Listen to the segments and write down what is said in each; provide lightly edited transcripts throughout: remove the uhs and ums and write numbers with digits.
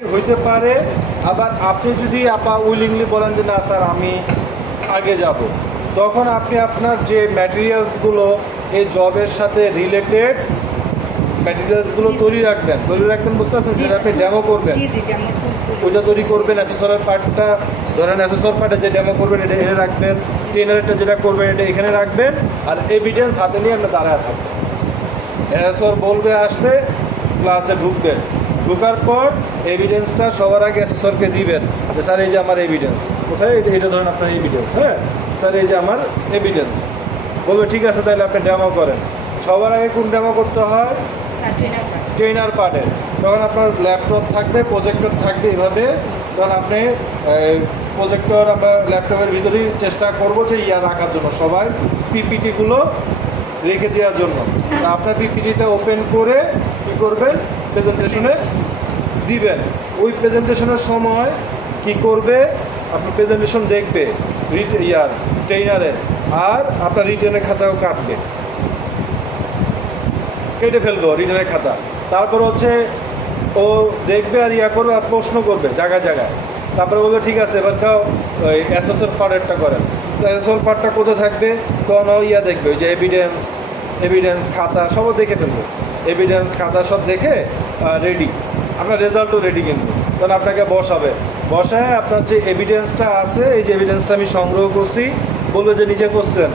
হইতে পারে। আবার আপনি যদি উইলিংলি বলেন যে না স্যার আমি আগে যাব, তখন আপনি আপনার যে ম্যাটেরিয়ালসগুলো এই জবের সাথে রিলেটেড ম্যাটেরিয়ালসগুলো তৈরি রাখবেন বুঝতে পারছেন, যেটা আপনি ডেমো করবেন ওইটা তৈরি করবেন। অ্যাসেসরের পার্টটা ধরেন অ্যাসেসর পার্টে যে ডেমো করবেন এটা এখানে রাখবেন, ট্রেনারেরটা যেটা করবেন এটা এখানে রাখবেন, আর এভিডেন্স হাতে নিয়ে আপনি দাঁড়ায় থাকবেন। অ্যাসেসর বলবে আসতে, ক্লাসে ঢুকবেন, ঢোকার পর এভিডেন্সটা সবার আগে অ্যাসেসরকে দিবেন যে স্যার এই যে আমার এভিডেন্স কোথায়, এটা ধরেন আপনার এভিডেন্স, হ্যাঁ স্যার এই যে আমার এভিডেন্স। বলবে ঠিক আছে তাহলে আপনি ডেমো করেন। সবার আগে কোন ডেমো করতে হয়? ট্রেনার পার্টে। তখন আপনার ল্যাপটপ থাকবে, প্রজেক্টর থাকবে, এইভাবে তখন আপনি প্রজেক্টর আমরা ল্যাপটপের ভিতরেই চেষ্টা করবো যে রাখার জন্য সবাই পিপিটিগুলো রেখে দেওয়ার জন্য। আপনার পিপিটিটা ওপেন করে কী করবেন, প্রেজেন্টেশনে দিবেন। ওই প্রেজেন্টেশনের সময় কি করবে, আপনার প্রেজেন্টেশন দেখবে ট্রেনারে, আর আপনার রিটেনের খাতাও কাটবে, কেটে ফেলবো রিটেনের খাতা। তারপর হচ্ছে ও দেখবে আর করবে আর প্রশ্ন করবে জায়গায় জায়গায়। তারপরে বলবে ঠিক আছে এবার কাউ ওই অ্যাসেসর পার্টটা করেন। তো অ্যাসেসর পার্টটা কোথায় থাকবে, তখন ও দেখবে ওই যে এভিডেন্স খাতা সবও দেখে ফেলবে। এভিডেন্স খাতা সব দেখে রেডি, আপনার রেজাল্টও রেডি। কিন্তু তখন আপনাকে বসায় আপনার যে এভিডেন্সটা আছে, এই যে এভিডেন্সটা আমি সংগ্রহ করছি, বলবে যে নিজে করছেন,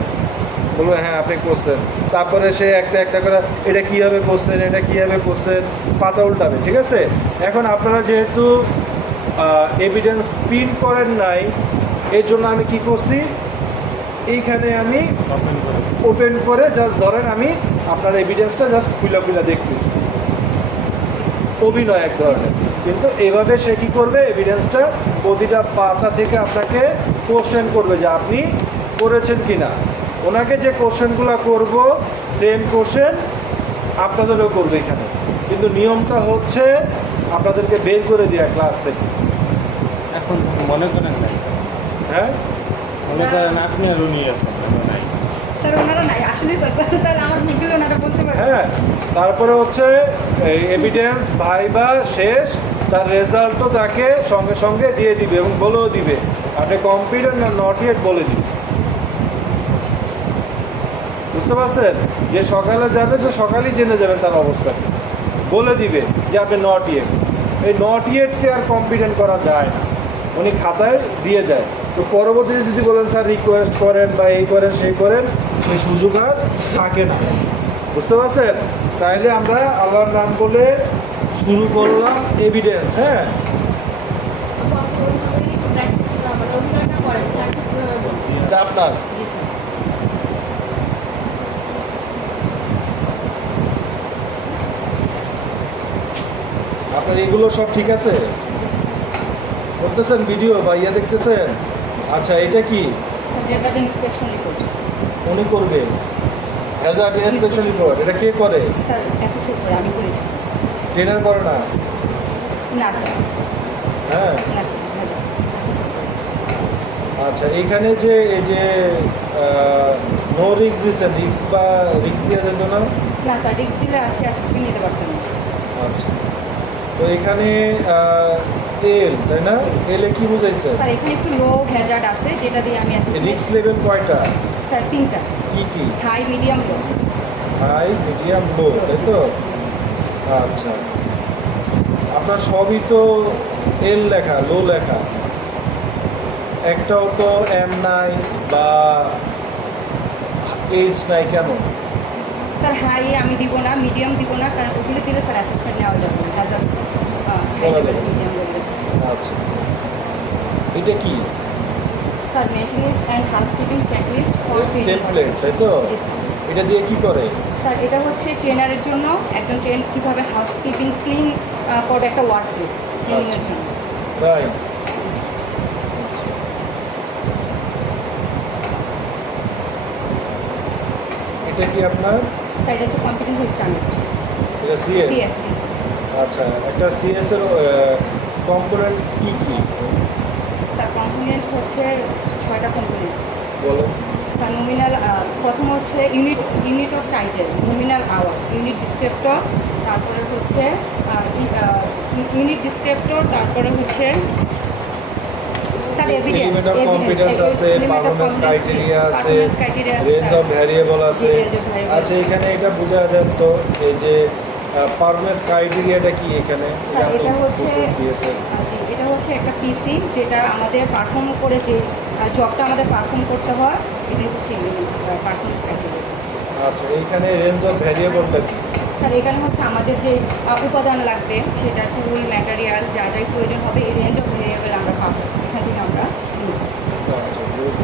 বলবে হ্যাঁ আপনি করছেন। তারপরে সে একটা একটা করে এটা কীভাবে করছেন, এটা কীভাবে করছেন, পাতা উল্টাবে। ঠিক আছে, এখন আপনারা যেহেতু এভিডেন্স প্রিন্ট করেন নাই, এর জন্য আমি কি করছি, এইখানে আমি ওপেন করে জাস্ট ধরেন আমি আপনার এভিডেন্সটা জাস্ট খুলে দেখতেছি, অভিনয় এক ধরনের। কিন্তু এইভাবে সে কী করবে, এভিডেন্সটা প্রতিটা পাতা থেকে আপনাকে কোশ্চেন করবে যে আপনি করেছেন কি না। ওনাকে যে কোশ্চেনগুলো করব সেম কোশ্চেন আপনাদেরও করবে এখানে, কিন্তু নিয়মটা হচ্ছে আপনাদেরকে বের করে দেওয়া ক্লাস থেকে। এখন মনে করেন না, হ্যাঁ মনে করেন আপনি আর উনি আছেন, হ্যাঁ, তারপরে হচ্ছে এভিডেন্স ভাইবা শেষ, তার রেজাল্টও তাকে সঙ্গে সঙ্গে দিয়ে দিবে এবং বলেও দিবে আপনি কমপ্লিট না নট ইয়েট বলে দিবে। বুঝতে পারছেন, যে সকালে যাবে যে সকালেই জেনে যাবেন তার অবস্থা, বলে দিবে যে আপনি নট ইয়েট। এই নট ইয়েটকে আর কমপ্লিট করা যায় না, উনি খাতায় দিয়ে দেয়। তো পরবর্তীতে যদি বলেন স্যার রিকোয়েস্ট করেন বা এই করেন সেই করেন, সেই সুযোগ আর থাকে না। বুঝতে পারছেন, তাইলে আমরা আল্লাহর নাম বলে শুরু করলাম এভিডেন্স। হ্যাঁ, আপনার আপনার এগুলো সব ঠিক আছে, করতেছেন ভিডিও বা দেখতেছেন? আচ্ছা, এটা কি উনি করবে? হ্যাজার্ড ইন্সপেকশন রিপোর্ট এটা কে করে? ট্রেনার করে না? হ্যাঁ, আচ্ছা, এইখানে যে এই যে নো রিস্ক দিচ্ছেন, রিস্ক বা রিস্ক দেওয়া যেত না? না স্যার, রিস্ক দিলে আজকে অ্যাসেসমেন্ট নিতে পারতেন না। আচ্ছা, তো এখানে এল, তাই না? এলে কি বুঝাইছে? স্যার এখানে একটু লো হ্যাজার্ড আছে যেটা দিয়ে আমি অ্যাসেসমেন্ট। রিস্ক লেভেল কয়টা? স্যার 3টা। কি কি? হাই, মিডিয়াম, লো। হাই, মিডিয়াম, লো, তাই তো? আচ্ছা, আপনার সবই তো এল লেখা, লো লেখা, একটাও তো এম নাই বা এইচ নাই, কেন? স্যার হাই আমি দিব না, মিডিয়াম দিব না, কারণ ওগুলো দিলে স্যার অ্যাসেসমেন্ট নেওয়া যাবে না। Hazard high level, medium level. আচ্ছা, এটা কি? Sir maintenance and housekeeping checklist for template, তাই তো? এটা দিয়ে কি করে? স্যার এটা হচ্ছে ট্রেনারের জন্য, একজন ট্রেন কীভাবে হাউসকিপিং ক্লিন করবে একটা ওয়ার্ক প্লেস ক্লিনিংয়ের জন্য। তাই? এটা কি আপনার? স্যার এটা হচ্ছে কম্পিটেন্স স্ট্যান্ডার্ড। এটা সিএস? সিএসটি। আচ্ছা, একটা সিএস এর কম্পোনেন্ট কি কি? স্যার কম্পোনেন্ট কম্পোনেন্ট হচ্ছে 6টা কম্পোনেন্টস। বলেন। স্যার নমিনাল প্রথম হচ্ছে unit of title, nominal hour, unit descriptor, তারপরে হচ্ছে ইউনিট ডিসক্রিপ্টর, তারপরে হচ্ছে sir evidence, element of competence আছে, পারফরম্যান্স ক্রাইটেরিয়া আছে, রেঞ্জ অফ ভ্যারিয়েবল আছে। আচ্ছা, এখানে এটা বোঝা যায় তো এই যে পারফরম্যান্স ক্রাইটেরিয়াটা কি এখানে? স্যার এটা হচ্ছে সিএসএ জি, এটা হচ্ছে একটা পিসি যেটা আমাদের পারফর্ম করে, যে জবটা আমাদের পারফর্ম করতে হয়, এটাই হচ্ছে পারফরমেন্স ক্রাইটেরিয়া। আচ্ছা, এইখানে রেঞ্জ অফ ভ্যারিয়েবলটা কি? স্যার এখানে হচ্ছে আমাদের যে উপাদান লাগবে, সেটা টুল, ম্যাটেরিয়াল, যা যাই প্রয়োজন হবে, এই রেঞ্জ অফ ভেরিয়েবল আমরা পাবো, এখান থেকে আমরা নিব। আচ্ছা, গুড।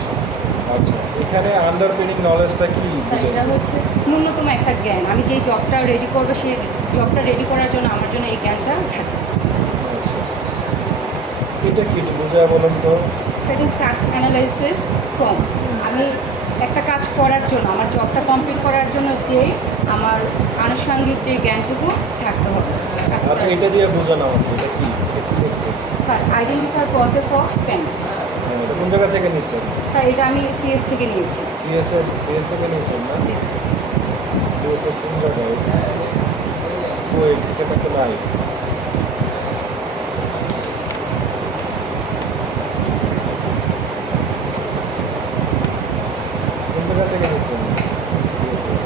আচ্ছা, এখানে আন্ডারপিনিং নলেজটা কি স্যার এটা বুঝাইছে? হচ্ছে ন্যূনতম একটা জ্ঞান, আমি যেই জবটা রেডি করবো সেই জবটা রেডি করার জন্য আমার জন্য এই জ্ঞানটা থাকবে। আচ্ছা, এটা কি একটু বুঝায় বলেন তো? That is task analysis from, আমি একটা কাজ করার জন্য, আমার জবটা কমপ্লিট করার জন্য যে আমার আনুষঙ্গিক যে জ্ঞানটুকু থাকতে হবে কাজ আচ্ছা, করার এটা দিয়ে বোঝানো আমাকে, এটা কি? এটা কি দেখছে? Sir identify process of paint. এটা কোন জায়গা থেকে নিছেন? স্যার এটা আমি সিএস থেকে নিয়েছি। সিএস থেকে নিয়েছেন না? জি স্যার। সিএস এর কোন জায়গায়? ওই এটা তো নাই। কোন জায়গা থেকে নিয়েছেন সিএস এর?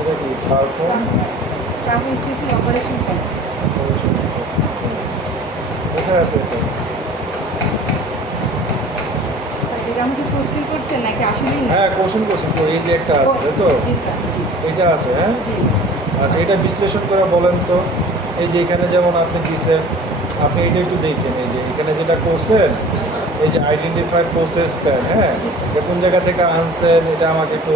এটা কি perform travel institution operation paint. কোথায় আছে এটা? স্যার এটা আমি কি কোশ্চেন করছেন নাকি আসলেই না? হ্যাঁ, কোশ্চেন তো এই যে একটা আছে, তাই তো? জি স্যার, জি এটা আছে, হ্যাঁ। জি স্যার। আচ্ছা, এটা বিশ্লেষণ করে বলেন তো। এই যে এখানে যেমন আপনি দিয়েছেন, আপনি এটা একটু দেখেন, এই যে এখানে যেটা করছেন, এই যে আইডেন্টিফাই প্রসেস প্ল্যান, হ্যাঁ, এটা কোন জায়গা থেকে আনছেন এটা আমাকে একটু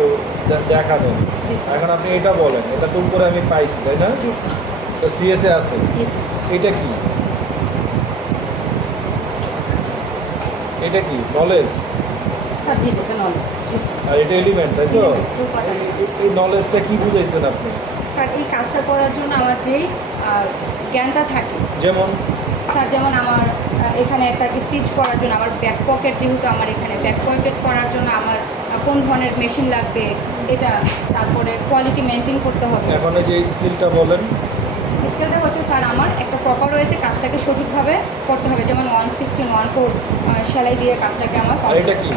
দেখা দেন। জি স্যার। এখন আপনি এটা বলেন, এটা তো উপরে আমি পাইছি, তাই না? জি স্যার। তো সিএসএ আছে, জি স্যার। এটা কি? এটা কি নলেজ? স্যার জি, এটা নলেজ। জি স্যার। আর এটা এলিমেন্ট, তাই তো? উপাদান। এই নলেজটা কি বুঝাইছেন আপনি? স্যার এই কাজটা করার জন্য আমার যেই জ্ঞানটা থাকে, যেমন স্যার যেমন আমার এখানে একটা স্টিচ করার জন্য আমার ব্যাক পকেট, যেহেতু আমার এখানে ব্যাক পকেট করার জন্য আমার কোন ধরনের মেশিন লাগবে, এটা, তারপরে কোয়ালিটি মেনটেন করতে হবে। এখন এই যে স্কিলটা বলেন। স্কেলটা হচ্ছে স্যার আমার একটা প্রপার ওয়েতে কাজটাকে সঠিকভাবে করতে হবে, যেমন 116, 14 সেলাই দিয়ে কাজটাকে আমার আর এটা কি?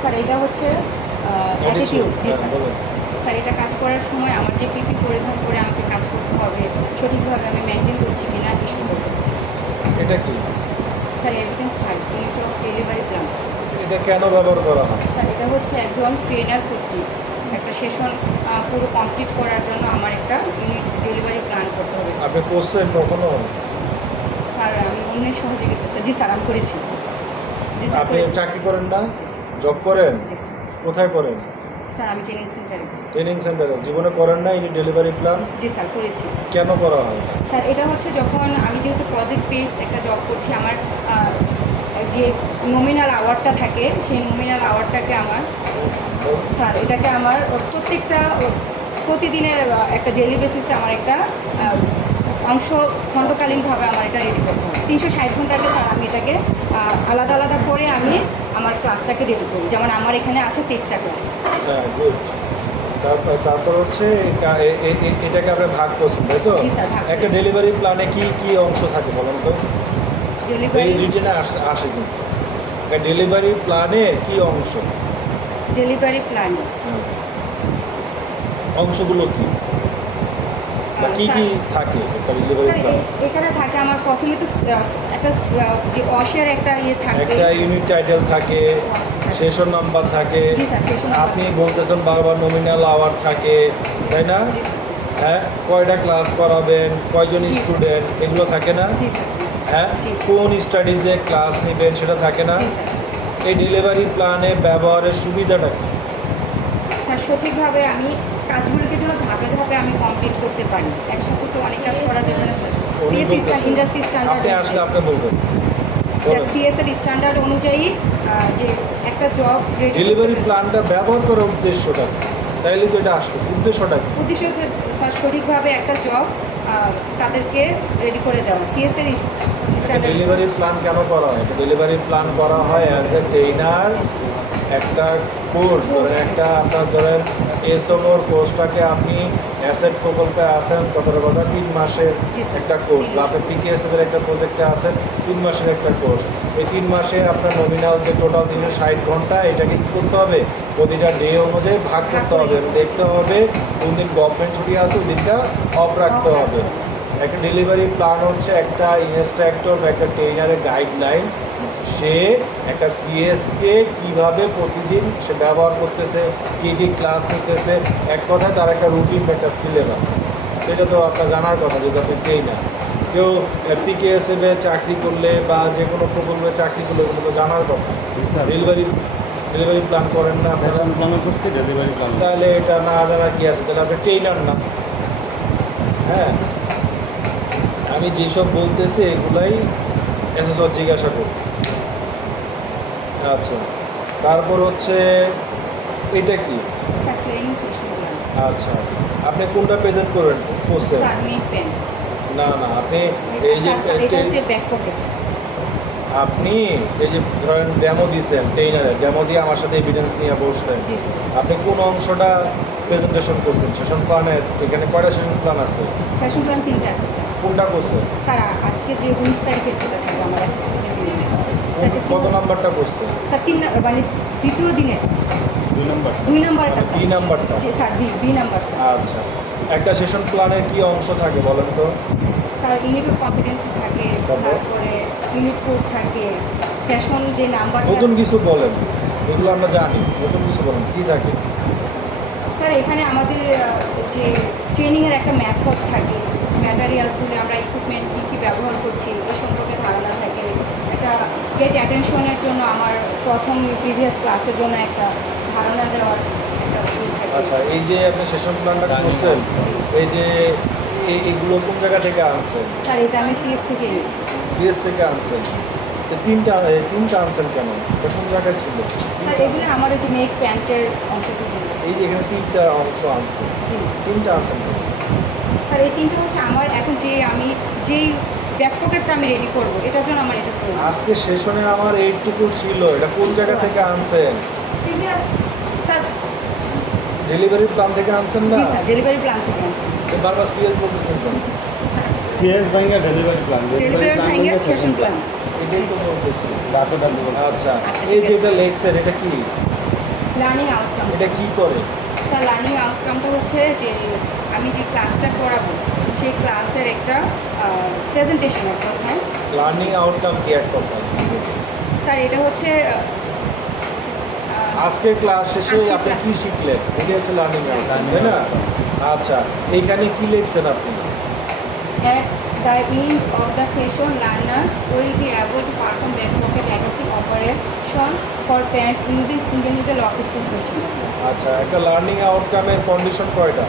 স্যার এটা হচ্ছে অ্যাটিটিউড। জি হ্যাঁ, স্যার। বলেন। স্যার এটা কাজ করার সময় আমার যে পিপি পরিধান করে আমাকে কাজ করতে হবে, সঠিকভাবে আমি মেনটেন করছি কিনা, ইস্যু করতেছি। এটা কি? Sir evidence file, unit of delivery plan. এটা কেন ব্যবহার করা হয়? স্যার এটা হচ্ছে একজন ট্রেনার কর্তৃক একটা সেশন পুরো কমপ্লিট করার জন্য আমার একটা ইউনিট ডেলিভারি প্ল্যান করতে হবে। আপনি করছেন কখনো? স্যার আমি অন্যের সহযোগিতা, স্যার জি স্যার আমি করেছি। জি স্যার আপনি করেছি। চাকরি করেন না? জব করেন? জি স্যার। কোথায় করেন? স্যার আমি ট্রেনিং সেন্টারে। ট্রেনিং সেন্টারে। জীবনে করেন না এই ডেলিভারি প্ল্যান? জি স্যার করেছি। কেন করা হয়? স্যার এটা হচ্ছে যখন আমি যেহেতু প্রজেক্ট বেস একটা জব করছি, আমার যে নমিনাল আওয়ারটা থাকে, সেই নমিনাল আওয়ারটাকে আমার, স্যার এটাকে আমার প্রত্যেকটা প্রতিদিনের একটা ডেইলি বেসিসে আমার একটা অংশ খণ্ডকালীনভাবে আমার এটা রেডি করতে হবে। 360 ঘন্টাকে স্যার আমি এটাকে আলাদা আলাদা করে আমি আমার ক্লাসটাকে রেডি করি, যেমন আমার এখানে আছে 23টা ক্লাস। হ্যাঁ, গুড। তারপর হচ্ছে এটাকে আপনি ভাগ করছেন, তাই তো? জি স্যার, ভাগ একটা করেছি। ডেলিভারি প্ল্যানে কি কি অংশ থাকে বলেন তো? এই ডেলিভারি রিটেনে আসে কিন্তু একটা ডেলিভারি প্ল্যানে কি অংশ? ডেলিভারি প্ল্যান অংশগুলো কি বা কি কি থাকে একটা ডেলিভারি স্যার প্ল্যান? এখানে থাকে আমার প্রথমে তো একটা যে ওয়াশের একটা ইয়ে থাকবে। একটা ইউনিট টাইটেল থাকে, সেশন নাম্বার থাকে, জি স্যার, সেশন নাম্বার। আপনি বলতেছেন বারবার নমিনাল আওয়ার থাকে, তাই না? জি স্যার, জি স্যার। হ্যাঁ, কয়টা ক্লাস করাবেন, কয়জন জি স্যার। স্টুডেন্ট, এগুলো থাকে না? জি স্যার, জি স্যার। হ্যাঁ, জি স্যার। কোন স্টাডিজে ক্লাস নেবেন সেটা থাকে না? জি স্যার, জি স্যার। এই ডেলিভারি প্ল্যানে ব্যবহারের সুবিধাটা কি? স্যার সঠিকভাবে আমি কাজগুলোকে যেন ধাপে ধাপে আমি কমপ্লিট করতে পারি, একসাথে তো অনেক কাজ করা যাবে না স্যার। উনি সিএস বলতেছেন। ইন্ডাস্ট্রি আপনি স্ট্যান্ডার্ড, আসলে আপনি বলবেন। বলেন। সিএস এর স্ট্যান্ডার্ড অনুযায়ী যে একটা জব ডেলিভারি প্ল্যানটা ব্যবহার করার উদ্দেশ্যটা কি? তাইলে তো এটা আসতেছে, উদ্দেশ্যটা কি? উদ্দেশ্য হচ্ছে স্যার সঠিকভাবে একটা জব তাদেরকে রেডি করে দেওয়া সিএস এর স্ট্যান্ডার্ড। ডেলিভারি প্ল্যান কেন করা হয়? ডেলিভারি প্ল্যান করা হয় অ্যাজ এ ট্রেনার, একটা কোর্স ধরেন, একটা আপনার ধরেন এসওর কোর্সটাকে আপনি অ্যাসেট প্রকল্পে আসেন কতটা কথা 3 মাসের জি, স্যার। একটা কোর্স, বা আপনি পিকেএসএর একটা প্রজেক্টে আসেন 3 মাসের একটা কোর্স। এই 3 মাসে আপনার নমিনাল যে টোটাল দিনের 60 ঘন্টা, এটাকে কী করতে হবে? প্রতিটা ডে অনুযায়ী ভাগ করতে হবে, দেখতে হবে কোন দিন গভর্নমেন্ট ছুটি আছে ওই দিনটা অফ রাখতে Off হবে। রাখতে হবে। একটা ডেলিভারি প্ল্যান হচ্ছে একটা ইনস্ট্রাক্টর বা একটা ট্রেনারের গাইডলাইন, সে একটা সিএসকে কিভাবে প্রতিদিন সে ব্যবহার করতেছে, কী কী ক্লাস নিতেছে, এক কথায় তার একটা রুটিন বা একটা সিলেবাস। সেটা তো আপনার জানার কথা যদি আপনি ট্রেনার। কেউ পিকেএসএফে চাকরি করলে বা যে কোনো প্রকল্পে চাকরি করলে ওগুলো তো জানার কথা। ডেলিভারি প্ল্যান করেন না আপনারা, সেশন প্ল্যানও করছি, ডেলিভারি প্ল্যান। তাহলে এটা না জানা কি আছে? তাহলে আপনি ট্রেনার না। হ্যাঁ, আমি যেসব বলতেছি এগুলাই এসএসর জিজ্ঞাসা করি। আচ্ছা, তারপর হচ্ছে এটা কি? Sir training session plan. আচ্ছা, আপনি কোনটা প্রেজেন্ট করবেন পোস্টে? Sir mid paint. না না, আপনি এই যে স্যার এটা হচ্ছে ব্যাক পকেট। আপনি এই যে ধরেন ডেমো দিয়েছেন, ট্রেনারের ডেমো দিয়ে আমার সাথে এভিডেন্স নিয়ে বসলেন, জি স্যার। আপনি কোন অংশটা প্রেজেন্টেশন করছেন? সেশন প্ল্যানের এখানে কয়টা সেশন প্ল্যান আছে? সেশন প্ল্যান 3টা আছে স্যার। কোনটা করছেন? স্যার আজকে যে 19 তারিখের যেটা থাকবে আমার অ্যাসেসমেন্টের দিনে। কত নাম্বারটা করছেন? স্যার 3 মানে দ্বিতীয় দিনে 2 নম্বর। 2 নাম্বারটা বি স্যার। নাম্বারটা? জি স্যার বি নাম্বার স্যার। আচ্ছা, একটা সেশন প্ল্যানের কি অংশ থাকে বলেন তো? স্যার ইউনিট অফ কম্পিটেন্সি থাকে, তারপর? তারপরে ইউনিট কোড থাকে, সেশন যে নাম্বারটা। নতুন কিছু বলেন, এগুলো আমরা জানি, নতুন কিছু বলেন কি থাকে? স্যার এখানে আমাদের যে ট্রেনিংয়ের একটা মেথড থাকে, ম্যাটেরিয়ালসগুলো আমরা ইকুইপমেন্ট কী কী ব্যবহার করছি এই সম্পর্কে ধারণা থাকে। একটা গেট অ্যাটেনশনের জন্য আমার প্রথম প্রিভিয়াস ক্লাসের জন্য একটা ধারণা দেওয়ার একটা ই থাকে। আচ্ছা, এই যে আপনি সেশন প্ল্যানটা করছেন, এই যে এইগুলো কোন জায়গা থেকে আনছেন? স্যার এটা আমি সিএস থেকে এনেছি। সিএস থেকে আনছেন? তো তিনটা আনছেন কেন? এটা কোন জায়গায় ছিল? স্যার এগুলো আমার ওই যে মেক প্যান্টের অংশ থেকে এনেছি। এই যে এখানে 3টা অংশ আনছেন, জি 3টা আনছেন কেন? স্যার এই 3টা হচ্ছে আমার এখন যে আমি যেই ব্যাক পকেটটা আমি রেডি করবো এটার জন্য আমার এটা করবো। আজকে সেশনে আমার এইটুকু ছিল, এটা কোন জায়গা থেকে আনছেন? Previous sir. ডেলিভারি প্ল্যান থেকে আনছেন না? জি স্যার ডেলিভারি প্ল্যান থেকে আনছি। তো বারবার সিএস বলতেছেন কেন? সিএস ব্যাংকের delivery plan. Delivery plan session plan. এটাই তো বলতেছি। ধাপে ধাপে বলতে হবে। আচ্ছা, আচ্ছা, এই ঠিক যেটা আছে। লেখছেন এটা কি? Learning outcome. এটা কি করে? স্যার লার্নিং আউটকামটা হচ্ছে যে আমি যে ক্লাসটা করাবো সেই ক্লাসের একটা প্রেজেন্টেশন একটা হ্যাঁ। লার্নিং আউটকাম কি এক কথা? স্যার এটা হচ্ছে আজকের ক্লাস শেষে আজকের আপনি class। কি শিখলেন? এটা হচ্ছে লার্নিং আউটকাম, তাই না? আচ্ছা, এইখানে কি লিখছেন আপনি? at the end of the session learners will be able to perform back pocket attaching operation for pant using single needle lock stitch machine. আচ্ছা, একটা লার্নিং আউটকামের কন্ডিশন কয়টা?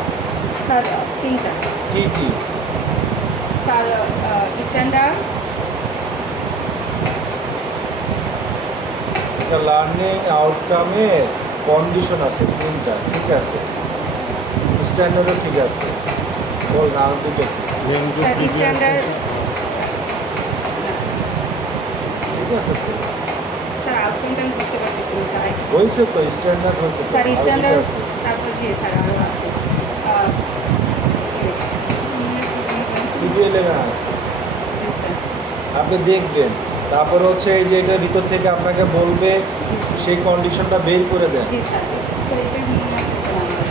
স্যার 3টা। কি কি? Sir standard. একটা লার্নিং আউটকামের কন্ডিশন আছে 3টা, ঠিক আছে? স্ট্যান্ডার্ডও ঠিক আছে, বল না দুটো কি? Sir standard. ঠিক আছে তো? স্যার আউটকামটা আমি বুঝতে পারতেছি না স্যার। হয়েছে তো, স্ট্যান্ডার্ড হয়েছে তো, স্যার আরো কি স্ট্যান্ডার্ড আছে? তারপর জি স্যার আরও আছে। সিবিএল এর আছে, জি স্যার। আপনি দেখবেন। তারপর হচ্ছে এই যে এটার ভিতর থেকে আপনাকে বলবে সেই কন্ডিশনটা বের করে দেন। জি স্যার। স্যার এটা মনে আসতেছে না আমার।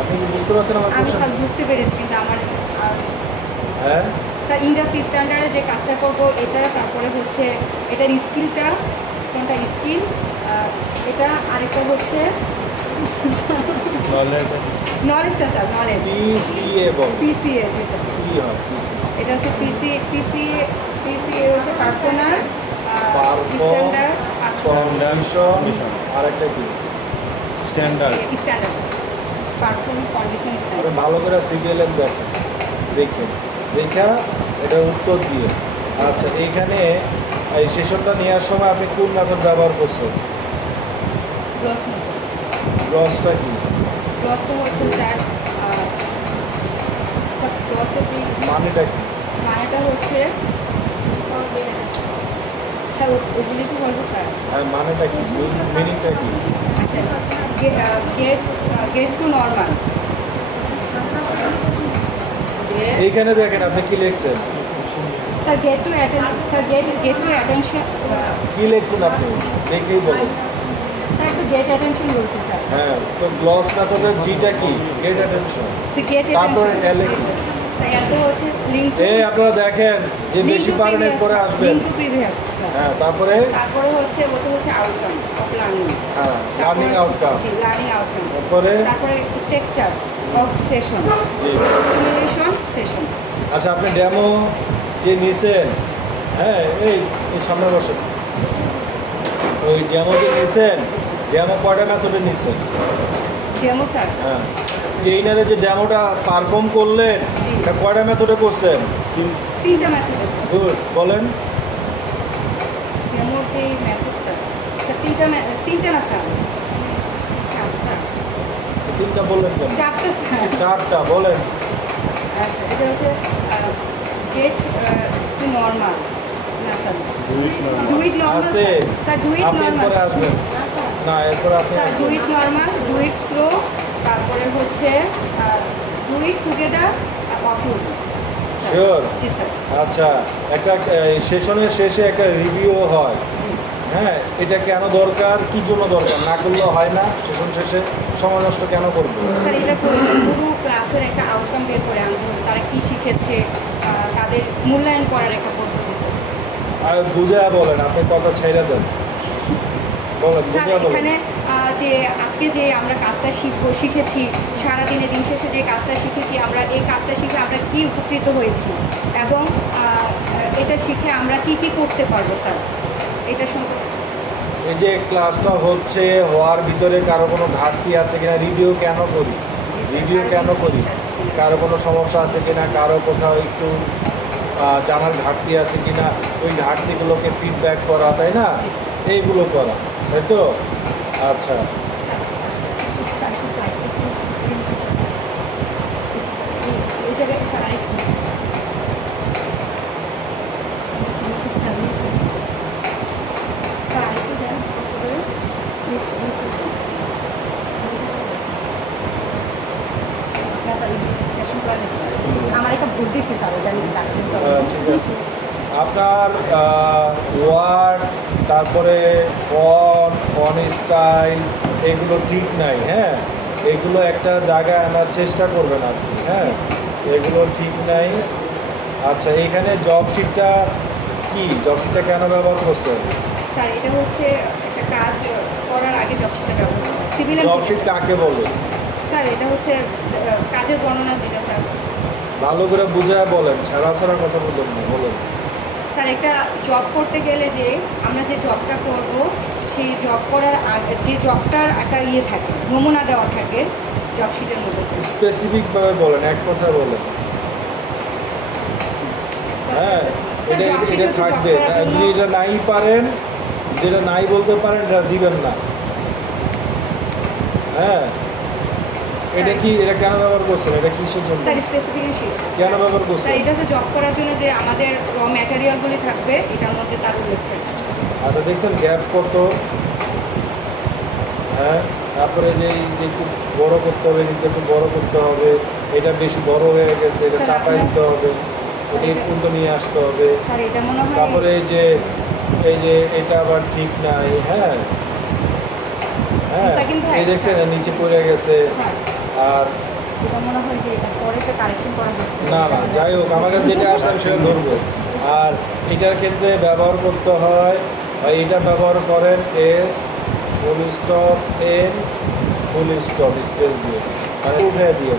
আপনি কি বুঝতে পারছেন আমার আমি কোশ্চেন? স্যার বুঝতে পেরেছি কিন্তু আমার হ্যাঁ, স্যার ইন্ডাস্ট্রি স্ট্যান্ডার্ডে যে কাজটা করবো এটা, তারপরে হচ্ছে এটার স্কিলটা কোনটা স্কিল, এটা আরেকটা হচ্ছে নলেজটা স্যার নলেজ। পিসিএ বল, পিসিএ জি স্যার। কি হয় পিসি? এটা হচ্ছে পিসিএ হচ্ছে পার্সোনাল স্ট্যান্ডার্ড কন্ডিশন, আর একটা কি? স্ট্যান্ডার্ড। স্ট্যান্ডার্ড পারফর্ম কন্ডিশন আপনি স্ট্যান্ডার্ড। ভালো করে সিবিএল এর দেখেন, দেখা এটা উত্তর দিয়ে। আচ্ছা, এইখানে এই সেশনটা নেওয়ার সময় আপনি কোন মেথড ব্যবহার করছেন? গ্লস গ্রসটা কি? গ্লসটা হচ্ছে স্যার স্যার গ্লসের যে মানেটা কি? মানেটা হচ্ছে স্যার ওগুলি তো বলবো স্যার। আর মানেটা কি, মিনিংটা কি? আচ্ছা, গেট টু নর্মাল। এইখানে দেখেন আপনি কি লিখছেন, স্যার গেট টু অ্যাটেনশন। কি লিখছেন আপনি দেখেই বলেন। স্যার একটু গেট অ্যাটেনশন বলছি স্যার। হ্যাঁ, তো গ্লস মেথডের জিটা কি? Get attention. গেট তারপরে অ্যাটেনশন লিখছেন। তাই এত হচ্ছে লিঙ্ক টু, এই আপনারা দেখেন যে বেশি পারেন এরপরে আসবেন। Link to previous. হ্যাঁ, তারপরে তারপরে হচ্ছে ওটা হচ্ছে আউটকাম অফ লার্নিং। হ্যাঁ, লার্নিং আউটকাম। Learning outcome. তারপরে স্ট্রাকচার অফ সেশন, জি। Simulation session. আচ্ছা, আপনি ডেমো যে নিছেন, হ্যাঁ এই এই সামনে বসেন, ওই ডেমো যে নিছেন, ডেমো কয়টা মেথডে নিছেন? ডেমো স্যার হ্যাঁ, ট্রেইনারে যে ডেমোটা পারফর্ম করলেন, জি। এটা কয়টা মেথডে করছেন? তিনটা মেথড আছে। গুড, বলেন। ডেমোর যে মেথডটা স্যার তিনটা না স্যার, চারটা। তিনটা বললেন কেন? চারটা স্যার। চারটা বলেন। আচ্ছা, এটা হচ্ছে গেট টু নর্মাল। না স্যার, ডু ইট নর্মাল আস্তে, স্যার, ডু ইট আপনি নর্মাল। এরপরে আসবেন। না, এরপরে আপনি স্যার ডু আসবেন। ইট নর্মাল, ডু ইট স্লো, তারপরে হচ্ছে do it together, offload. Sure? G sir. আচ্ছা, একটা সেশনের শেষে একটা রিভিউ হয়, হ্যাঁ, এটা কেন দরকার, কি জন্য দরকার? না করলেও হয় না, সেশন শেষে সময় নষ্ট কেন করবো? স্যার এটা পুরো ক্লাসের একটা আউটকাম বের করে আনতে হবে, তারা কী শিখেছে, তাদের মূল্যায়ন করার একটা পদ্ধতি স্যার। আর বুঝা বলেন, আপনি কথা ছেড়ে দেন, বলেন, স্যার বুঝা বলেন। এখানে যে আজকে যে আমরা কাজটা শিখেছি, সারাদিনে দিন শেষে যে কাজটা শিখেছি, আমরা এই কাজটা শিখে আমরা কী উপকৃত হয়েছি এবং এটা শিখে আমরা কি কি করতে পারবো স্যার, এটা সম্পর্কে। এই যে ক্লাসটা হচ্ছে, হওয়ার ভিতরে কারো কোনো ঘাটতি আছে কিনা, রিভিউ কেন করি, রিভিউ কেন করি, কারো কোনো সমস্যা আছে কিনা, কারো কোথাও একটু জানার ঘাটতি আছে কিনা, ওই ঘাটতিগুলোকে ফিডব্যাক করা, তাই না, এইগুলো করা, তাই তো? আচ্ছা, এই জায়গায় স্যার আরেকটু আমার একটা ভুল দেখছি স্যার, ওটা আমি ডাকছেন ঠিক আছে। আপনার ওয়ার্ড, তারপরে ফন স্টাইল, এগুলো ঠিক নাই, হ্যাঁ, এগুলো একটা জায়গায় আনার চেষ্টা করবেন আর কি, হ্যাঁ, এগুলো ঠিক নাই। আচ্ছা, এইখানে জব শিটটা কি, জব শিটটা কেন ব্যবহার করছেন? স্যার এটা হচ্ছে একটা কাজ করার আগে জবশিটটা ব্যবহার করা, সিভিল জব শিট কাকে বলে? স্যার এটা হচ্ছে কাজের বর্ণনা যেটা স্যার। ভালো করে বুঝায় বলেন, ছাড়া ছাড়া কথা বলবেন না, বলেন। স্যার একটা জব করতে গেলে যে আমরা যে জবটা করব, সেই জব করার আগে যে জবটার একটা ইয়ে থাকে, নমুনা দেওয়া থাকে জবশিটের মধ্যে স্যার। স্পেসিফিকভাবে বলেন, এক কথায় বলেন। হ্যাঁ, এটা এটা থাকবে, যদি এটা নাই পারেন, যেটা নাই বলতে পারেন, এটা দিবেন না। হ্যাঁ, এটা কি, এটা কেন ব্যবহার করছেন, এটা কিসের জন্য, স্যার স্পেসিফিকেশন কেন ব্যবহার করছেন? স্যার এটা হচ্ছে জব করার জন্য যে আমাদের র ম্যাটেরিয়ালগুলি থাকবে, এটার মধ্যে তার উল্লেখ থাকবে। আচ্ছা, দেখছেন গ্যাপ কত? হ্যাঁ, তারপরে যে যে একটু বড় করতে হবে, কিন্তু একটু বড় করতে হবে, এটা বেশি বড় হয়ে গেছে, এটা চাপাই দিতে হবে, এটা পর্যন্ত নিয়ে আসতে হবে। স্যার এটা মনে হয় তারপরে এই যে এটা আবার ঠিক নাই, হ্যাঁ হ্যাঁ, এই দেখছেন নিচে পড়ে গেছে। স্যার আর এটা মনে হয় যে এটা পরে একটা কারেকশন করা হচ্ছে। না না, যাই হোক, আমার কাছে যেটা আসছে আমি সেটা ধরবো। আর এটার ক্ষেত্রে ব্যবহার করতে হয়, এটা ব্যবহার করেন S full stop N full stop space দিয়ে, মানে উঠে দিয়ে।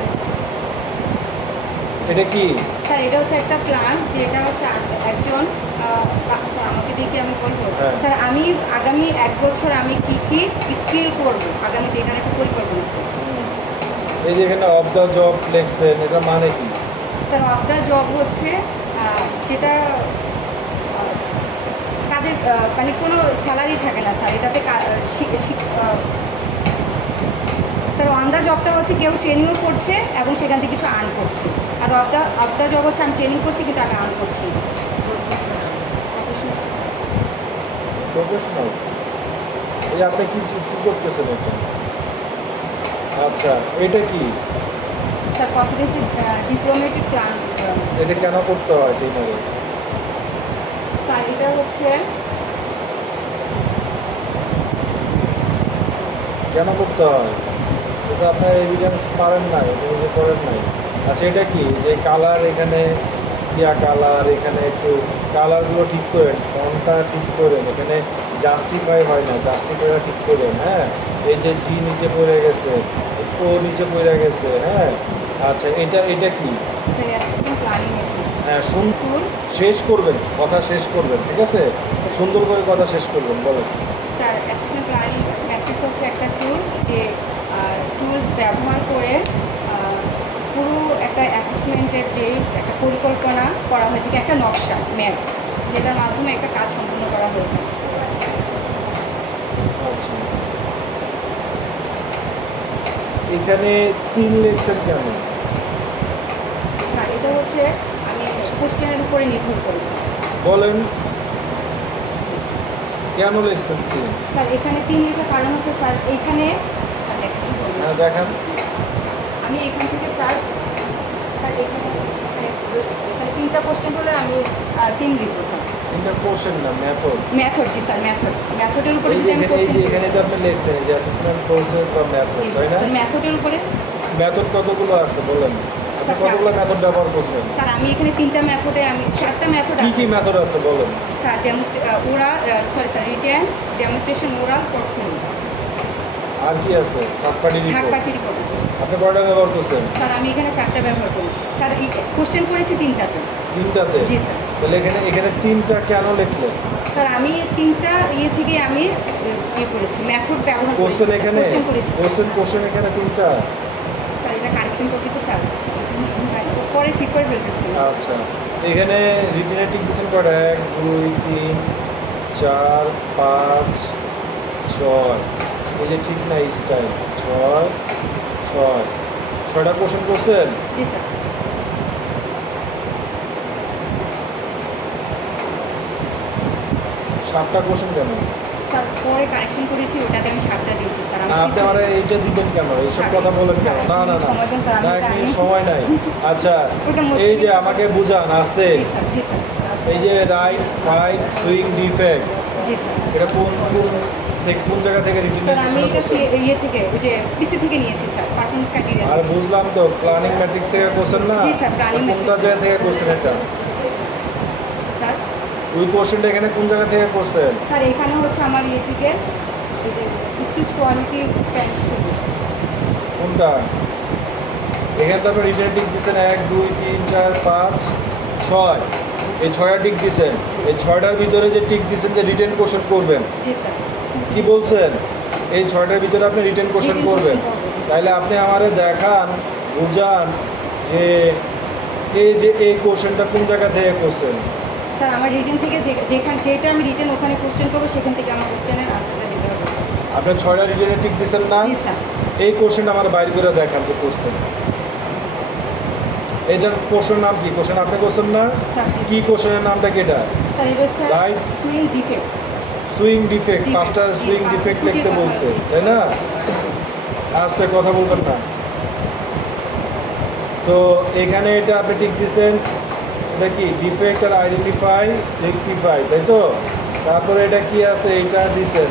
এটা কি? স্যার এটা হচ্ছে একটা প্ল্যান, যেটা হচ্ছে একজন স্যার আমাকে দেখে আমি বলবো হ্যাঁ। স্যার আমি আগামী 1 বছর আমি কি কি স্কিল করবো, আগামীতে এখানে একটা পরিকল্পনা স্যার। এই যে এখানে অফ দ্য জব লেখছেন, এটা মানে কি? স্যার অফ দ্য জব হচ্ছে যেটা কাজের মানে কোনো স্যালারি থাকে না স্যার, এটাতে স্যার স্যার অন দ্য জবটা হচ্ছে কেউ ট্রেনিংও করছে এবং সেখান থেকে কিছু আর্ন করছে, আর অফ দ্য জব হচ্ছে আমি ট্রেনিং করছি কিন্তু আমি আর্ন করছি না। প্রফেশনাল। এই আপনি কি কি করতেছেন এটা? আচ্ছা, এটা কি? Sir competency diplomatic plan. এটা কেন করতে হয় ট্রেনারে? স্যার এটা হচ্ছে কেন করতে হয়? এটা আপনার এভিডেন্স পারেন নাই, নিজে করেন নাই। আচ্ছা, এটা কি যে কালার, এখানে কালার, এখানে একটু কালারগুলো ঠিক করেন, ফন্টটা ঠিক করেন, এখানে জাস্টিফাই হয় না, জাস্টিফাইটা ঠিক করেন। হ্যাঁ, এই যে জি নিচে পড়ে গেছে, ও নিচে পড়ে গেছে। হ্যাঁ, আচ্ছা, এটা কি? অ্যাসিস্ট্যান্ট প্ল্যানিং হ্যাঁ, টুল। শেষ করবেন, কথা শেষ করবেন, ঠিক আছে? সুন্দর করে কথা শেষ করবেন, বলেন। স্যার অ্যাসিস্ট্যান্ট প্ল্যানিং ম্যাট্রিক্স হচ্ছে একটা টুল, যে টুলস ব্যবহার করে পুরো একটা অ্যাসেসমেন্টের যে একটা পরিকল্পনা করা হয়ে থাকে, একটা নকশা ম্যাপ, যেটার মাধ্যমে একটা কাজ সম্পন্ন করা হয়ে থাকে। আচ্ছা, এখানে 3 লেখছেন কেন? স্যার এটা হচ্ছে আমি কোশ্চেনের উপরে নির্ভর করেছি। বলেন, কেন লেখছেন 3? স্যার এখানে 3 লেখার কারণ হচ্ছে স্যার এইখানে স্যার দেখেন হ্যাঁ, দেখান। আমি এখান থেকে স্যার এখানে 3টা কোশ্চেন হলে আমি 3 লিখবো স্যার। এটা কোশ্চেন না, মেথড। মেথড, জি স্যার মেথডের উপরে এই যদি যে আমি এখানে কোশ্চেন এখানে তো আপনি লিখছেন যে অ্যাসেসমেন্ট প্রসেস বা মেথড, তাই না? স্যার মেথডের উপরে মেথড কতগুলো আছে বলেন? আপনি স্যার, কতগুলো মেথড ব্যবহার করছেন? স্যার আমি এখানে 3টা মেথডে আমি 4টা মেথড কি আছে কি মেথড আছে বলেন? Sir. Written, demonstration, oral, portfolio. আর কি আছে? Third party third report. Party report আছে আপনি কয়টা ব্যবহার করছেন? স্যার। আমি এখানে 4টা ব্যবহার করেছি স্যার। এই কোশ্চেন করেছি 3টাতে। 3টাতে? জি স্যার। তাহলে এখানে 3টা কেন লিখলেন? স্যার আমি 3টা থেকে আমি করেছি, মেথড ব্যবহার করেছি। কোশ্চেন এখানে কোশ্চেন করেছি কোশ্চেন এখানে 3টা। স্যার। এটা কারেকশন করতে তো স্যার পরে ঠিক করে ফেলছি স্যার। আচ্ছা, এখানে রিটেনে টিক দিচ্ছেন কয়টা? 1 2 3 4 5 6। এই যে ঠিক না স্টাইল, 6 6 6টা কোশ্চেন করছেন। জি স্যার। 7টা কোশ্চেন কেন? স্যার পরে কারেকশন করেছি, ওটাতে আমি 7টা দিয়েছি স্যার। না, আপনি আমার এইটা দিবেন কেন? এইসব কথা বলেন কেন? না না না, সময় দেন স্যার, আমি না, জানি। কি সময় নাই। আচ্ছা, ওটা মুশকিল। এই যে আমাকে বুঝান আস্তে। জি স্যার, জি স্যার। এই যে রাইট, ফাইট, সুইং, ডিফেক্ট, জি স্যার। এটা কোন জায়গা থেকে রিটেন স্যার আমি এটা থেকে ওই যে পিসি থেকে নিয়েছি স্যার, পারফরমেন্স ক্রাইটেরিয়া। আর বুঝলাম তো, প্ল্যানিং ম্যাট্রিক্স থেকে কোশ্চেন না? জি স্যার, planning কোন matrix। জায়গা থেকে কোশ্চেন এটা? স্যার ওই কোশ্চেনটা এখানে কোন জায়গা থেকে কোশ্চেন? স্যার এখানে হচ্ছে আমার থেকে এই যে স্টিচ কোয়ালিটি প্যান্ট। কোনটা? এখানে তো আপনি রিটেন টিক দিচ্ছেন 1 2 3 4 5 6। এই 6টা টিক দিচ্ছেন। এই 6টার ভিতরে যে টিক দিচ্ছেন যে রিটেন কোশ্চেন করবেন, জি স্যার। কি বলছেন? এই 6টার ভিতরে আপনি রিটেন কোশ্চেন Written করবেন। question করবো। তাহলে আপনি আমারে দেখান, বুঝান যে এই যে এই কোশ্চেনটা কোন জায়গা থেকে কোশ্চেন। স্যার আমার রিটেন থেকে যেটা আমি রিটেন ওখানে কোশ্চেন করবো, সেখান থেকে আমার কোশ্চেনের আনসারটা দিতে হবে। আপনি 6টা রিটেনে টিক দিচ্ছেন না? জি স্যার। এই কোশ্চেন আমার বাইর করে দেখান যে কোশ্চেন। এইটার কোশ্চেন নাম কি? কোশ্চেন আপনি কোশ্চেন না? স্যার জি কি কোশ্চেনের নামটা কি এটা? স্যার এটা হচ্ছে Right. Swing defects. Swing defect. Defect, 5টা জি, সুইং 5টা ডিফেক্ট ত্রুটির লিখতে কথা বলছে, বলছি। তাই না? আস্তে কথা বলবেন না। তো এখানে এটা আপনি ঠিক দিচ্ছেন, এটা কি? ডিফেক্ট আর আইডেন্টিফাই, রেকটিফাই, তাই তো? তারপরে এটা কি আছে? এটা দিচ্ছেন।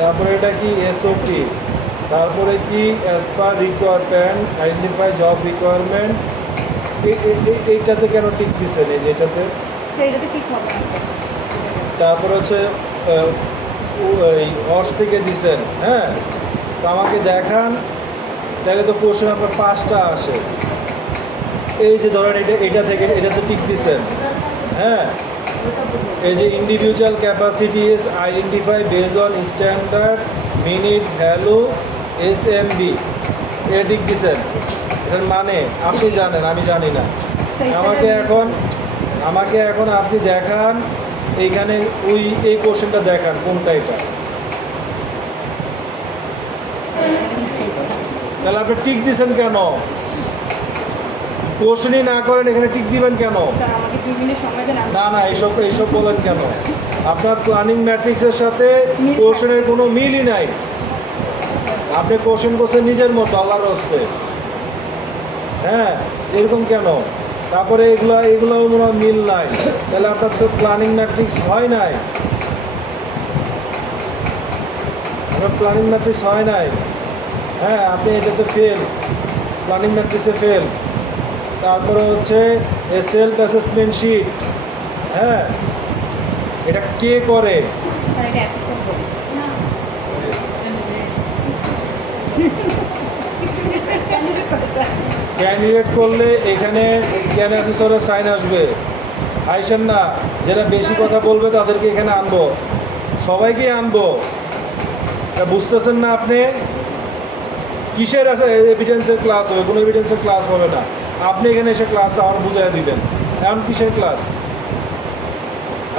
তারপরে এটা কি? এসওপি। তারপরে কি? As per requirement, identify job requirement. এইটাতে কেন টিক দিচ্ছেন? এই যে এটাতে। স্যার এটাতে কি হবে না স্যার? তারপর হচ্ছে ওই অস থেকে দিচ্ছেন। হ্যাঁ, তো আমাকে দেখান, তাহলে তো কোশ্চেন আপনার 5টা আসে। এই যে ধরেন এটা থেকে এটাতে টিক দিচ্ছেন। হ্যাঁ, এই যে individual capacity is identify base on standard minute value SMB, এটা টিক দিচ্ছেন। এটার মানে আপনি জানেন, আমি জানি না। আমাকে এখন আপনি দেখান এইখানে এই কোশ্চেনটা দেখান কোনটা এটা। তাহলে আপনি টিক দিছেন কেন? কোশ্চেনই না করেন এখানে টিক দিবেন কেন? স্যার আমাকে 2 মিনিট সময় দেন। না না, এইসব বলেন কেন? আপনার প্ল্যানিং ম্যাট্রিক্সের সাথে মিল কোশ্চেনের কোনো মিলই নাই। আপনি কোশ্চেন করছেন নিজের মতো আল্লাহর হস্তে। হ্যাঁ, এরকম কেন? তারপরে এগুলো মনে হয় মিল নাই, তাহলে আপনার তো প্ল্যানিং ম্যাট্রিক্স হয় নাই। আপনার প্ল্যানিং ম্যাট্রিক্স হয় নাই। হ্যাঁ, আপনি এটাতে ফেল, প্ল্যানিং ম্যাট্রিক্সে ফেল। তারপরে হচ্ছে সেলফ অ্যাসেসমেন্ট শিট। হ্যাঁ, এটা কে করে? স্যার এটা অ্যাসেসমেন্ট করি না। ক্যান্ডিডেট করলে এখানে ক্যান অ্যাসেসরের সাইন আসবে। আইসেন না, যারা বেশি কথা বলবে তাদেরকে এখানে আনবো, সবাইকে আনবো। তা বুঝতেছেন না আপনি? কিসের আছে এভিডেন্সের ক্লাস হবে? কোনো এভিডেন্সের ক্লাস হবে না। আপনি এখানে এসে ক্লাস আমার বুঝাই দিবেন, এমন কিসের ক্লাস?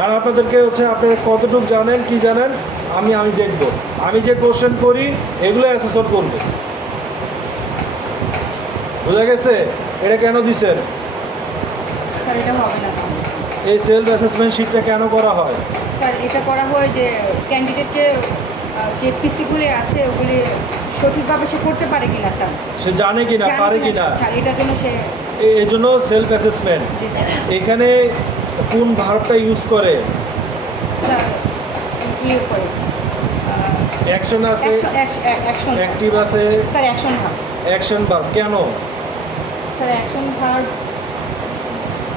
আর আপনাদেরকে হচ্ছে আপনি কতটুকু জানেন, কি জানেন আমি দেখব। আমি যে কোশ্চেন করি এগুলো অ্যাসেসর করবে। বোঝা গেছে? এটা কেন দিচ্ছেন? স্যার এটা হবে না। এই সেলফ অ্যাসেসমেন্ট শিটটা কেন করা হয়? স্যার এটা করা হয় যে ক্যান্ডিডেটকে যে পিসিগুলি আছে ওগুলি সঠিকভাবে সে করতে পারে কিনা স্যার, সে জানে কিনা, জানে পারে কিনা কিনা, স্যার, এটার জন্য সে এই জন্য সেলফ অ্যাসেসমেন্ট। জি স্যার। এখানে কোন ভার্বটা ইউজ করে? স্যার ইয়ে করে অ্যাকশন আছে, অ্যাকশন অ্যাক্টিভ আছে, sir action verb. Action verb. কেন? স্যার অ্যাকশন ভার্ব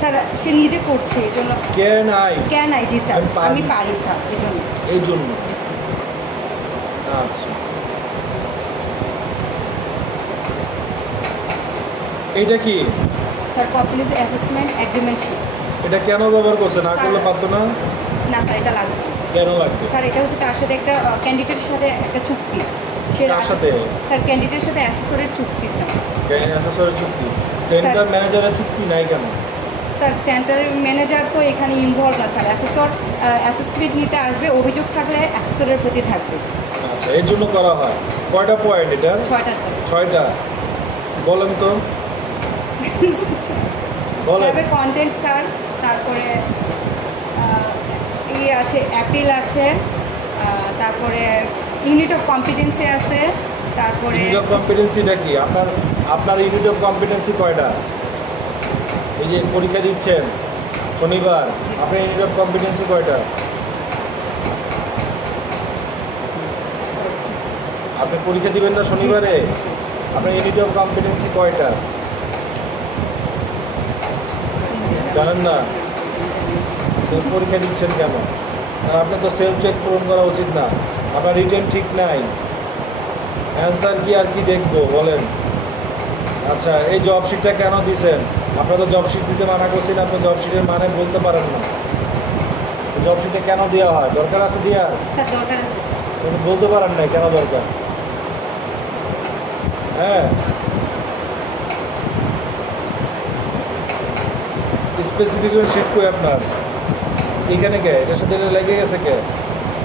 স্যার সে নিজে করছে এই জন্য। ক্যান আই, ক্যান আই, জি স্যার আমি পারি। আমি পারি স্যার এই জন্য। এই জন্য। জি স্যার। আচ্ছা, এইটা কি? স্যার পপুলেস অ্যাসেসমেন্ট এগ্রিমেন্ট শিট। এটা কেন ব্যবহার করছে? না করলে পারতো না? না স্যার এটা লাগবে না। কেন লাগবে? স্যার এটা হচ্ছে তার সাথে একটা ক্যান্ডিডেটের সাথে একটা চুক্তি। সে কার সাথে? স্যার ক্যান্ডিডেটের সাথে অ্যাসেসরের চুক্তি স্যার। অ্যাসেসরের চুক্তি। সেন্টার ম্যানেজারের চুক্তি নাই কেন? স্যার সেন্টার ম্যানেজার তো এখানে ইনভলভ না স্যার। অ্যাসেসর অ্যাসেসমেন্ট নিতে আসবে, অভিযোগ থাকলে অ্যাসেসরের প্রতি থাকবে। আচ্ছা, এর জন্য করা হয়। কয়টা পয়েন্ট এটা? 6টা স্যার। 6টা। বলেন তো, বলেন। তবে কন্টেন্ট স্যার, তারপরে আছে অ্যাপিল আছে, তারপরে ইউনিট অফ কম্পিটেন্সি আছে, তারপরে ইউনিট অফ কম্পিটেন্সিটা কি? আপনার ইউনিট অফ কম্পিটেন্সি কয়টা? এই যে পরীক্ষা দিচ্ছেন শনিবার, আপনার ইউনিট অফ কম্পিটেন্সি কয়টা? আপনি পরীক্ষা দিবেন না শনিবারে? আপনার ইউনিট অফ কম্পিটেন্সি কয়টা জানেন না? তো পরীক্ষা দিচ্ছেন কেন? আর আপনি তো সেলফ চেক পূরণ করা উচিত না। আপনার রিটেন ঠিক নাই, অ্যান্সার কি আর কি দেখবো বলেন? আচ্ছা, এই জব শিটটা কেন দিছেন? আপনারা তো জব শিট দিতে মানা করছেন, আপনি জব শিটের মানে বলতে পারেন না। জব শিটে কেন দেওয়া হয়? দরকার আছে দেওয়ার? স্যার দরকার আছে স্যার। আপনি বলতে পারেন না কেন দরকার? হ্যাঁ, স্পেসিফিকেশন শিট কই আপনার? এখানে কে? এটার সাথে এটা লেগে গেছে কে?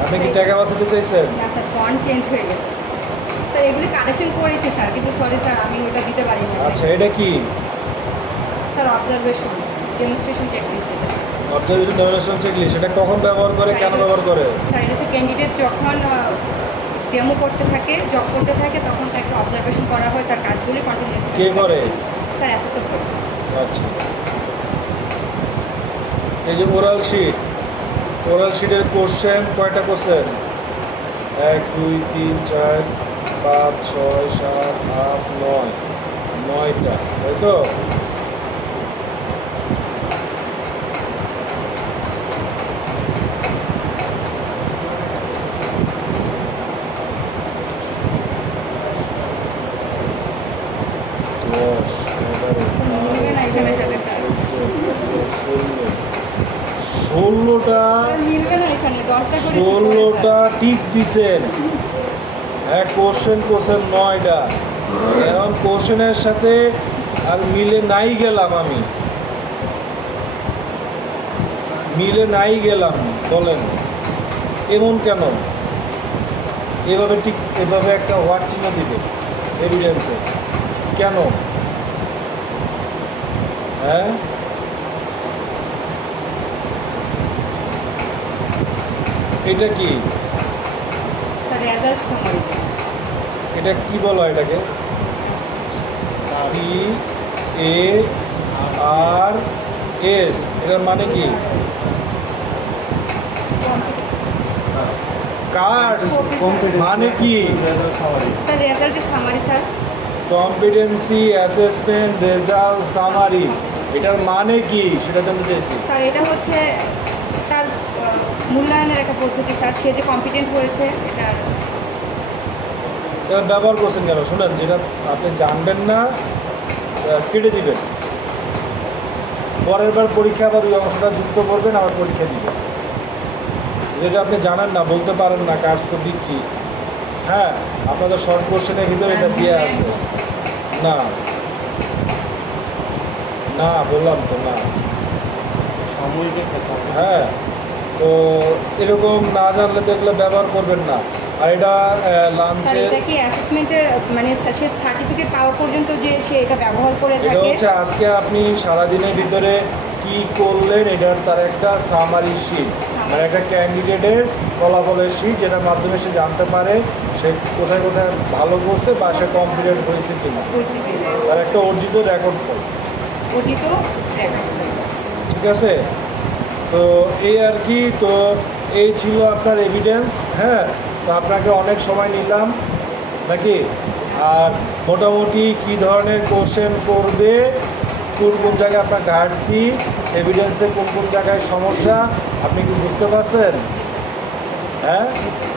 আপনি কি টাকা বাঁচাতে চাইছেন? না স্যার, ফন্ট চেঞ্জ হয়ে গেছে স্যার। স্যার এগুলি কারেকশন করেছি স্যার, কিন্তু সরি স্যার আমি ওটা দিতে পারি না। আচ্ছা, এটা কি? স্যার অবজারভেশন ডেমনস্ট্রেশন চেকলিস্ট এটা স্যার। অবজারভেশন ডেমনস্ট্রেশন চেকলিস্ট, সেটা কখন ব্যবহার করে, কেন ব্যবহার করে? স্যার এটা হচ্ছে ক্যান্ডিডেট যখন ডেমো করতে থাকে, জব করতে থাকে, তখন তাকে অবজারভেশন করা হয়, তার কাজগুলি কন্টিনিউয়াসলি কে করে? স্যার অ্যাসেসর করে। আচ্ছা, এই যে ওরাল শিট, ওরাল শিটের কোশ্চেন কয়টা কোশ্চেন? 1 2 3 4 5 6 7 8 9, 9টা, তাই তো? মিলবে না এখানে সাথে স্যার। 16টা, স্যার মিলবে না এখানে 10টা করে 16টা টিক দিছেন। হ্যাঁ, কোশ্চেন 9টা। এখন কোশ্চেনের সাথে আর মিলে নাই গেলাম আমি, মিলে নাই গেলাম, বলেন এমন কেন? এভাবে ঠিক এভাবে একটা হোয়াট চিহ্ন দিবে এভিডেন্সে। কেন? হ্যাঁ, এটা কি? Sir result summary. এটা কি বলো এটাকে? CARS, এটার মানে কি? কার্ড মানে কি? স্যার রেজাল্টের summary sir. Competency assessment result summary, এটার মানে কি সেটা জানতে চাইছি। স্যার এটা হচ্ছে তার মূল্যায়নের একটা পদ্ধতি স্যার, সে যে কম্পিটেন্ট হয়েছে এটার। এটা ব্যবহার করছেন কেন? শুনেন, যেটা আপনি জানবেন না কেটে দিবেন, পরের বার পরীক্ষা আবার ওই অংশটা যুক্ত করবেন, আবার পরীক্ষা দিবেন। যেটা আপনি জানেন না, বলতে পারেন না কার্স কোডটি কী, হ্যাঁ আপনাদের শর্ট কোশ্চেনের ভিতরে এটা দিয়ে আছে। না না বললাম তো না। সাময়িকের কথা। হ্যাঁ, তো এরকম না জানলে তো এগুলো ব্যবহার করবেন না। আর এটা স্যার লাঞ্চে, এটা কি অ্যাসেসমেন্টের মানে সে সার্টিফিকেট পাওয়া পর্যন্ত যে সে এটা ব্যবহার করে এটা থাকে? হচ্ছে আজকে আপনি সারাদিনের ভিতরে কি করলেন এটার তার একটা সামারি শিট, মানে একটা ক্যান্ডিডেটের ফলাফলের শিট, যেটার মাধ্যমে সে জানতে পারে সে কোথায় কোথায় ভালো করছে বা সে কম্পিটেন্ট হয়েছে কিনা, পরিস্থিতি তার একটা অর্জিত রেকর্ড ফল। অর্জিত record। ঠিক আছে, তো এই আর কি। তো এই ছিল আপনার এভিডেন্স। হ্যাঁ, তো আপনাকে অনেক সময় নিলাম নাকি, আর মোটামুটি কি ধরনের কোশ্চেন করবে, কোন কোন জায়গায় আপনার ঘাটতি, এভিডেন্সে কোন কোন জায়গায় সমস্যা, আপনি কি বুঝতে পারছেন? জি স্যার। হ্যাঁ, জি স্যার।